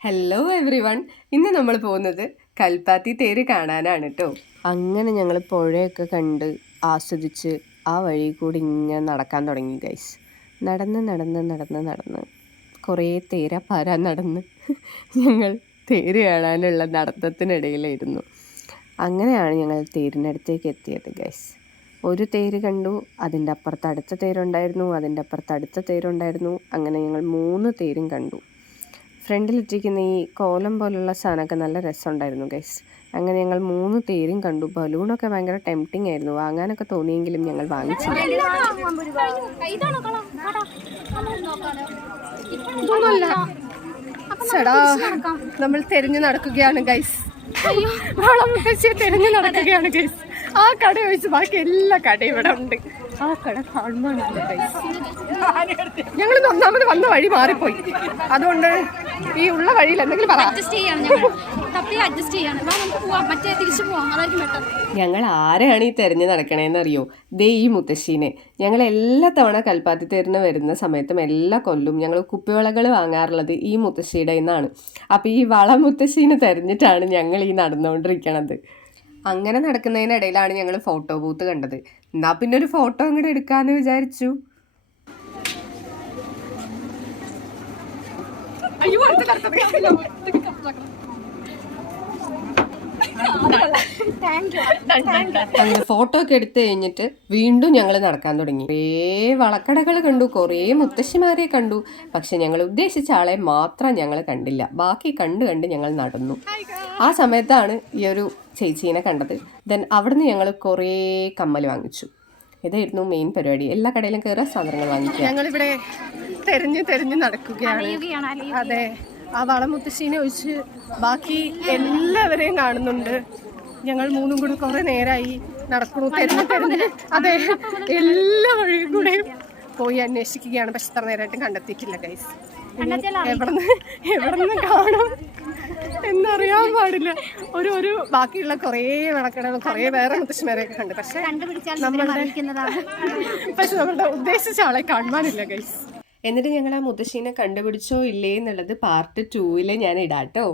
Hello every one ഇന്ന് നമ്മൾ പോകുന്നത് കൽപ്പാത്തി തേര് കാണാനാണ് കേട്ടോ അങ്ങനെ ഞങ്ങൾ പുഴയൊക്കെ കണ്ട് ആസ്വദിച്ച് ആ വഴി കൂടി ഇങ്ങനെ നടക്കാൻ തുടങ്ങി ഗൈസ് നടന്ന് നടന്ന് നടന്ന് നടന്ന്. കുറേ തേര പരാൻ നടന്ന് ഞങ്ങൾ തേര് കാണാനുള്ള നടത്തത്തിനിടയിലായിരുന്നു. അങ്ങനെയാണ് ഞങ്ങൾ തേരിനടുത്തേക്ക് എത്തിയത് ഗൈസ് ഒരു തേര് കണ്ടു അതിന്റെ അപ്പുറത്ത് അടുത്ത തേരുണ്ടായിരുന്നു അതിന്റെ അപ്പുറത്ത് അടുത്ത തേരുണ്ടായിരുന്നു. അങ്ങനെ ഞങ്ങൾ മൂന്ന് തേരും കണ്ടു. ഫ്രണ്ടിലിട്ടിരിക്കുന്ന ഈ കോലം പോലുള്ള സാധനമൊക്കെ നല്ല രസമുണ്ടായിരുന്നു ഗൈസ് അങ്ങനെ ഞങ്ങൾ മൂന്ന് തേരും കണ്ടു. ബലൂണൊക്കെ ഭയങ്കര ടെംപ്റ്റിംഗ് ആയിരുന്നു. വാങ്ങാനൊക്കെ തോന്നിയെങ്കിലും ഞങ്ങൾ വാങ്ങിച്ചു. നമ്മൾ തെരഞ്ഞു നടക്കുകയാണ് ഗൈസ് തെരഞ്ഞു നടക്കുകയാണ് ഗൈസ് ആ കട ഒഴിച്ച് ബാക്കി എല്ലാ കടയും ഇവിടെ ഉണ്ട്. ആ കട കാണുമ്പോഴാണ് ഗൈസ് ഞങ്ങൾ ഒന്നാമത് വന്ന വഴി മാറിപ്പോയി. അതുകൊണ്ട് ഈ ഉള്ള വഴിയിൽ എന്തെങ്കിലും പറ. അഡ്ജസ്റ്റ് ചെയ്യാണ് ഞങ്ങൾ തപ്പി അഡ്ജസ്റ്റ് ചെയ്യാണ്. വാ നമുക്ക് പോവാം. മറ്റേ തിരിച്ചു പോവാം. അതായിരിക്കും ബെറ്റർ ഞങ്ങൾ ആരെയാണ് ഈ തെരഞ്ഞു നടക്കണേന്നറിയോ? ദേ ഈ മുത്തശ്ശീനെ. ഞങ്ങൾ എല്ലാ തവണ കൽപ്പാത്തി തേരിന് വരുന്ന സമയത്തും എല്ലാ കൊല്ലും ഞങ്ങൾ കുപ്പിവളകൾ വാങ്ങാറുള്ളത് ഈ മുത്തശ്ശിയുടെ നിന്നാണ് അപ്പോൾ ഈ വള മുത്തശ്ശീനെ തെരഞ്ഞിട്ടാണ് ഞങ്ങൾ ഈ നടന്നുകൊണ്ടിരിക്കണത് അങ്ങനെ നടക്കുന്നതിനിടയിലാണ് ഞങ്ങൾ ഫോട്ടോ ബൂത്ത് കണ്ടത്. എന്നാ പിന്നെ ഒരു ഫോട്ടോ അങ്ങോട്ട് എടുക്കാന്ന് വിചാരിച്ചു. അയ്യോ ഫോട്ടോ ഒക്കെ എടുത്തു കഴിഞ്ഞിട്ട് വീണ്ടും ഞങ്ങൾ നടക്കാൻ തുടങ്ങി. കുറേ വളക്കടകൾ കണ്ടു കുറേ മുത്തശ്ശിമാരെ കണ്ടു. പക്ഷെ ഞങ്ങൾ ഉദ്ദേശിച്ച ആളെ മാത്രം ഞങ്ങൾ കണ്ടില്ല. ബാക്കി കണ്ട് കണ്ട് ഞങ്ങൾ നടന്നു. ആ സമയത്താണ് ഈ ഒരു ചേച്ചീനെ കണ്ടത്. ദെൻ അവിടുന്ന് ഞങ്ങൾ കുറേ കമ്മൽ വാങ്ങിച്ചു. ഇതായിരുന്നു മെയിൻ പരിപാടി. എല്ലാ കടയിലും കയറുക സാധനങ്ങൾ വാങ്ങിക്കുക. ഞങ്ങളിവിടെ തെരഞ്ഞു തെരഞ്ഞു നടക്കുകയാണ്. അതെ. ആ വളമുത്തശ്ശീനെ ഒഴിച്ച് ബാക്കി എല്ലാവരെയും കാണുന്നുണ്ട്. ഞങ്ങൾ മൂന്നും കൂടി കുറെ നേരമായി നടക്കുന്നു. തെരഞ്ഞു തെരഞ്ഞ്. അതെ. എല്ലാ വഴിയും കൂടെയും പോയി അന്വേഷിക്കുകയാണ് പക്ഷെ ഇത്ര നേരമായിട്ടും കണ്ടെത്തിയിട്ടില്ല ഗൈസ് എവിടുന്ന് എവിടുന്ന് കാണും എന്നറിയാൻ പാടില്ല. ഒരു ഒരു ബാക്കിയുള്ള കുറേ വിളക്കടകൾ കുറേ വേറെ മുത്തശ്ശിമാരെയൊക്കെ കണ്ട്. പക്ഷെ നമ്മളുടെ പക്ഷെ നമ്മളുടെ ഉദ്ദേശിച്ച ആളെ കാണുവാനില്ല ഗൈസ് എന്നിട്ട് ഞങ്ങൾ ആ മുത്തശ്ശീനെ കണ്ടുപിടിച്ചോ ഇല്ലേ എന്നുള്ളത് പാർട്ട് ടൂവിൽ ഞാൻ ഇടാട്ടോ.